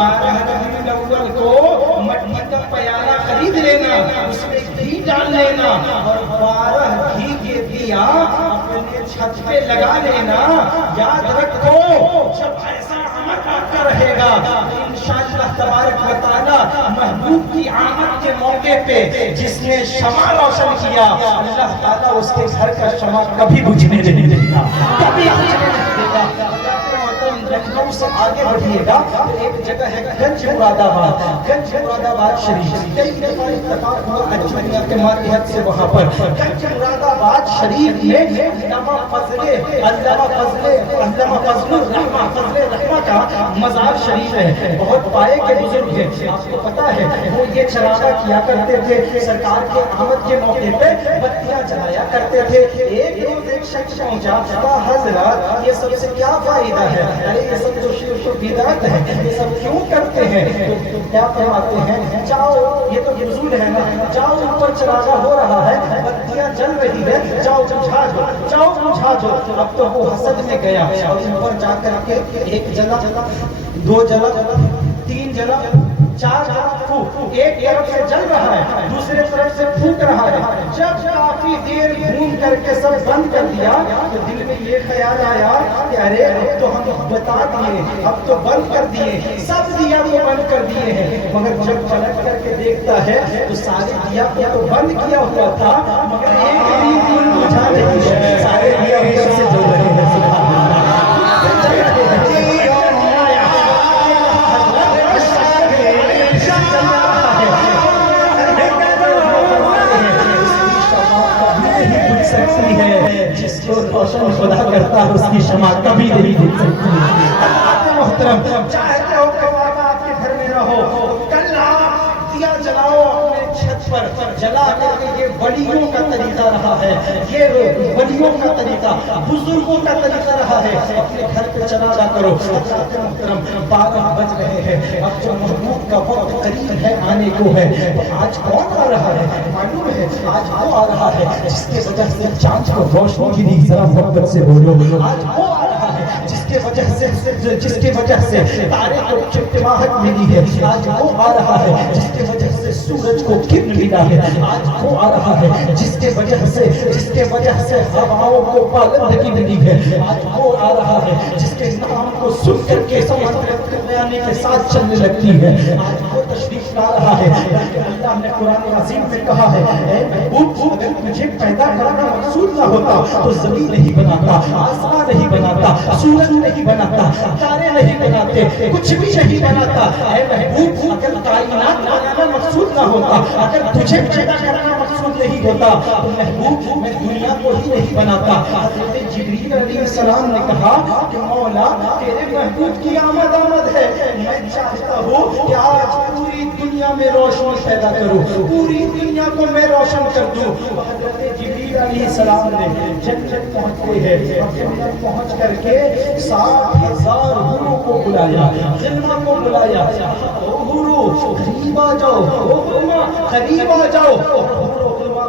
12 ربیع الاول کو مٹی کا پیالہ خرید لینا، اس میں گھی ڈال لینا اور 12 گھی کے دیا اپنے چھت پہ لگا لینا۔ یاد رکھو جب ایسا عمل آپ کا رہے گا تو انشاءاللہ تبارک و تعالی محبوب کی آمد کے موقع پہ جس نے شمع روشن کیا، اللہ تعالیٰ اس کے گھر کا شمع کبھی بجھنے نہیں دے گا، کبھی بجھنے نہیں دے گا۔ لکھنؤ سے آگے بڑھیے گا تو ایک جگہ ہے گنج مراد آباد، گنج مراد آباد شریف، کئی دفعہ اتفاق ہوا اجمنیا کے ماتحت سے وہاں پر گنج مراد آباد شریف میں علامہ فضل الرحمہ کا مزار شریف ہے، بہت پائے کے بزرگ ہیں، آپ کو پتا ہے وہ یہ چراغا کیا کرتے تھے، سرکار کے آمد کے موقع پہ بتیاں جلایا کرتے تھے۔ ایک روز ایک شخص پہنچا، کہا حضرت یہ سب سے کیا فائدہ ہے؟ ارے یہ سب جو شرک و بدعت ہے یہ سب کیوں کرتے ہیں؟ تو کیا فرماتے ہیں، جاؤ یہ تو فضول ہے نا، جاؤ اوپر چراغا ہو رہا ہے، بتیاں جل رہی ہے، جاؤ بجھا دو، جاؤ بجھا دو۔ اب تو وہ حسد میں گیا اور اوپر جا کر کے ایک جلا، 2 جلا، 3 جلا، 4 جلا، پھوک، ایک طرف سے جل رہا ہے دوسرے طرف سے پھونک رہا ہے۔ جب کافی دیر گھوم کر کے سب بند کر دیا تو دل میں یہ خیال آیا کہ ارے اب تو ہم بتا دیے، اب تو بند کر دیے، سب دیا وہ بند کر دیے ہیں، مگر جب پلٹ کر کے دیکھتا ہے تو سارے دیا کو تو بند کیا ہوا تھا مگر ایک بھی دن بجھا نہیں ہے، سارے دیا اوپر سے جل رہے ہیں، سبحان اللہ۔ جس کو روشن خدا کرتا ہے اس کی شمع کبھی نہیں بجھ سکتی۔ محترم چاہتے ہو کہ بابا آپ کے گھر میں رہو، کل آپ دیا جلاؤ اپنے چھت پر، جلا کر کے یہ ولیوں کا طریقہ رہا ہے، یہ ولیوں کا طریقہ، بزرگوں کا طریقہ رہا ہے، اپنے گھر پہ چراغا کرو۔ محترم 12 بج رہے ہیں، اب جو محبوب کا وقت قریب ہے آنے کو ہے، آج کون آ رہا ہے معلوم ہے؟ آج وہ آ رہا ہے جس کی وجہ سے چاند کو روشنی ملی، ذرا محبت سے بولو، آج وہ آ رہا ہے جس کی وجہ سے تارے کو چمٹماہٹ ملی ہے، آج وہ آ رہا ہے جس کی وجہ سے سورج کو کرن ملا ہے، آج وہ آ رہا ہے جس کی وجہ سے ہواؤں کو پالندگی ملی ہے، آج وہ آ رہا ہے جس کے نام کو سن کر کے سمندر بیانے کے ساتھ چلنے لگتی ہے، آج وہ تشریف لا رہا ہے۔ اللہ نے قرآن عظیم میں کہا ہے اے محبوب اگر مجھے پیدا کرنا مقصود نہ ہوتا تو زمین نہیں بناتا، آسمان نہیں بناتا، سورج نہیں بناتا، تارے نہیں بناتے، کچھ بھی نہیں بناتا۔ اے محبوب اگر کائنات بنانا مقصود نہ ہوتا، اگر تجھے پیدا کرنا مقصود نہیں ہوتا تو محبوب میں دنیا کو ہی نہیں بناتا۔ حضرت جبریل علیہ السلام نے کہا کہ مولا تیرے محبوب کی آمد ہے، میں چاہتا ہوں کہ آج پوری دنیا میں روشنی پیدا کروں، پوری دنیا کو میں روشن کر دوں۔ حضرت جبریل علیہ السلام نے جنت پہنچتے ہیں، جنت پہنچ کر کے 60,000 حوروں کو بلایا، غلما کو بلایا، حوروں قریب آ جاؤ، قریب آ جاؤ،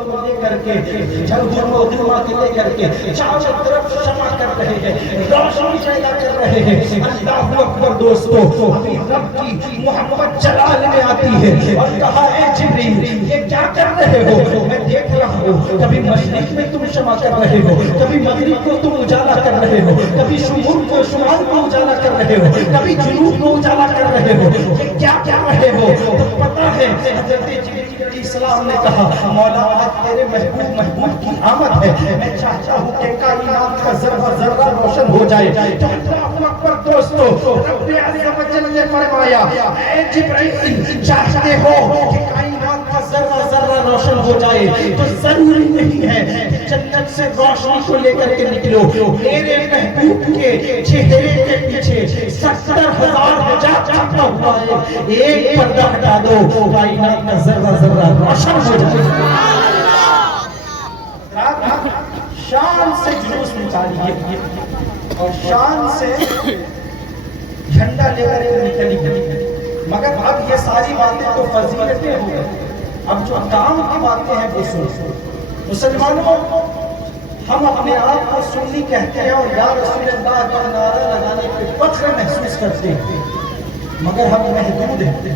کو لے کر کے لے کر کے چاروں طرف شمع کر رہے ہیں، روشنی پیدا کر رہے ہیں۔ اللہ اکبر دوستو، ابھی رب کی محبت جلال میں آتی ہے اور کہا اے جبریل یہ کیا کر رہے ہو؟ میں دیکھ رہا ہوں کبھی مشرق میں تم شمع کر رہے ہو، کبھی مغرب کو تم اجالا کر رہے ہو، کبھی شمال کو اجالا کر رہے ہو، کبھی جنوب کو اجالا کر رہے ہو، یہ کیا کر رہے ہو؟ تو پتہ ہے حضرت جبریل علیہ السلام نے کہا مولا آج تیرے محبوب کی آمد ہے، میں چاہتا ہوں کہ کائنات کا ذرہ ذرہ روشن ہو جائے۔ اللہ اکبر دوستو، رب عز و جل نے فرمایا اے جبرائیل چاہتے ہو کہ کائنات کا ذرہ ذرہ روشن ہو جائے تو ضروری نہیں ہے کہ جنت سے روشنی کو لے کر کے نکلو، میرے محبوب کے چہرے کے پیچھے 70,000 حجاب چھپا ہوا ہے، ایک پردہ ہٹا دو کائنات کا ذرہ ذرہ روشن ہو جائے۔ شان سے جلوس نکالیے اور شان سے جھنڈا لے کر نکلی، مگر اب یہ ساری باتیں تو فضیلتیں ہو گئی، اب جو کام کی باتیں ہیں وہ سنو۔ مسلمانوں ہم اپنے آپ کو سنی کہتے ہیں اور یا رسول اللہ کا نعرہ لگانے پہ فخر محسوس کرتے ہیں، مگر ہم محدود ہیں.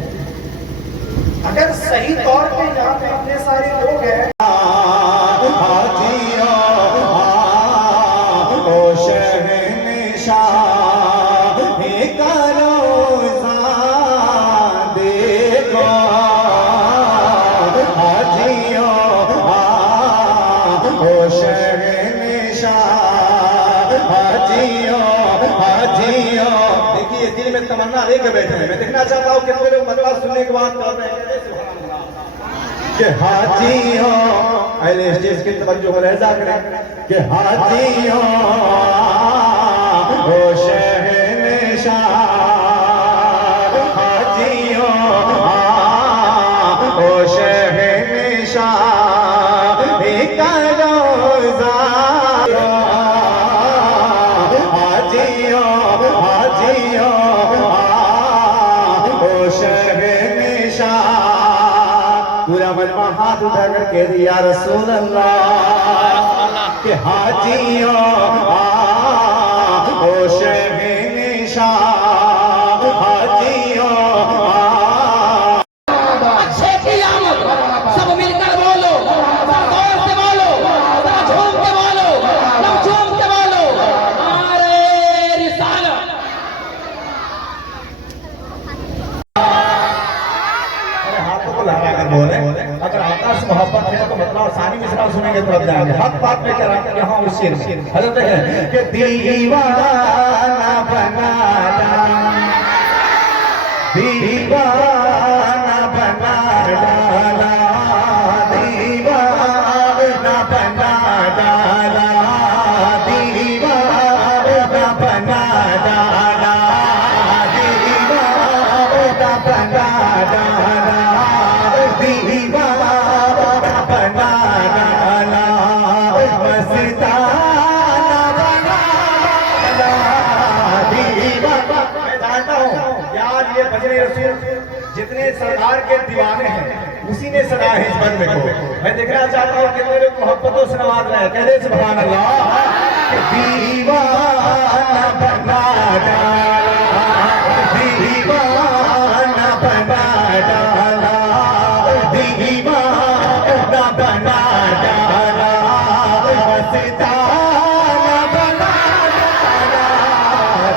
اگر صحیح طور پہ یہاں پہ اتنے سارے لوگ ہیں دیکھیے دل میں تمنا لے کے بیٹھے ہیں. میں دیکھنا چاہتا ہوں کتنے لوگ مطلب سننے کے بعد کر رہے ہیں کہ حاجیوں اہل اسٹیج کی توجہ کو لہذا کریں کہ حاجیوں او شہنشاہ حاجیوں او شہنشاہ ایک روزہ حاجیوں حاجیوں او شہنشاہ پورا مجمع ہاتھ اٹھا کر کہہ دیا یا رسول اللہ کہ حاجیوں او شہنشاہ حاجیوں اچھے کی آمد سب مل کر بولو زور سے بولو جھوم کے بولو جھوم کے بولو ہمارے رسالت ہاتھوں کو لہرا کر بولے اگر آقا سے محبت ہے تو مطلب ثانی مصرع سنیں گے تو اب جائیں گے. حق بات میں کہہ رہا ہوں یہاں اس شیر میں حضرت ہے کہ دیوانہ بنانا دیوانہ بنا ڈالا دیوانہ بنا ڈالا دیوانہ بنا ڈالا دیوانہ بنا ڈالا دیوانہ بنا ڈالا مستانہ بنا ڈالا دیوانہ. میں جانتا ہوں یار یہ بجر رسول جتنے سردار کے دیوانے ہیں اسی نے سنا ہے اس بندے کو. میں دیکھنا چاہتا ہوں کہ میرے محبتوں سے نواز رہے کہہ دے سبحان اللہ کہ دیوانہ بنا ڈالا دیوانہ بنا ڈالا دیوانہ بنا ڈالا مستانہ بنا ڈالا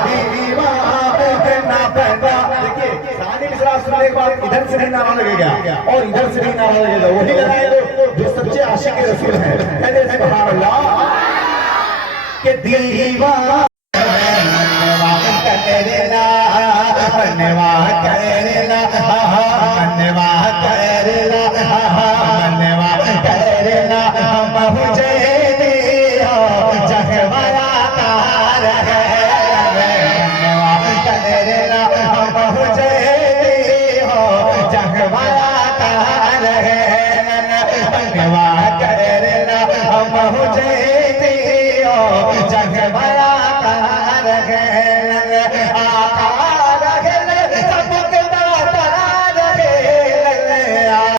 دیوانہ بنا. دیکھیے ثانی مصرع سننے کے بعد ادھر سے بھی نعرہ لگے گا اور ادھر سے بھی نعرہ لگے گا. وہی لگائے جو سچے عاشق رسول ہیں. کہہ دے سبحان اللہ کہ دیوانہ کرنا بنوا کرنا بنوا کرنا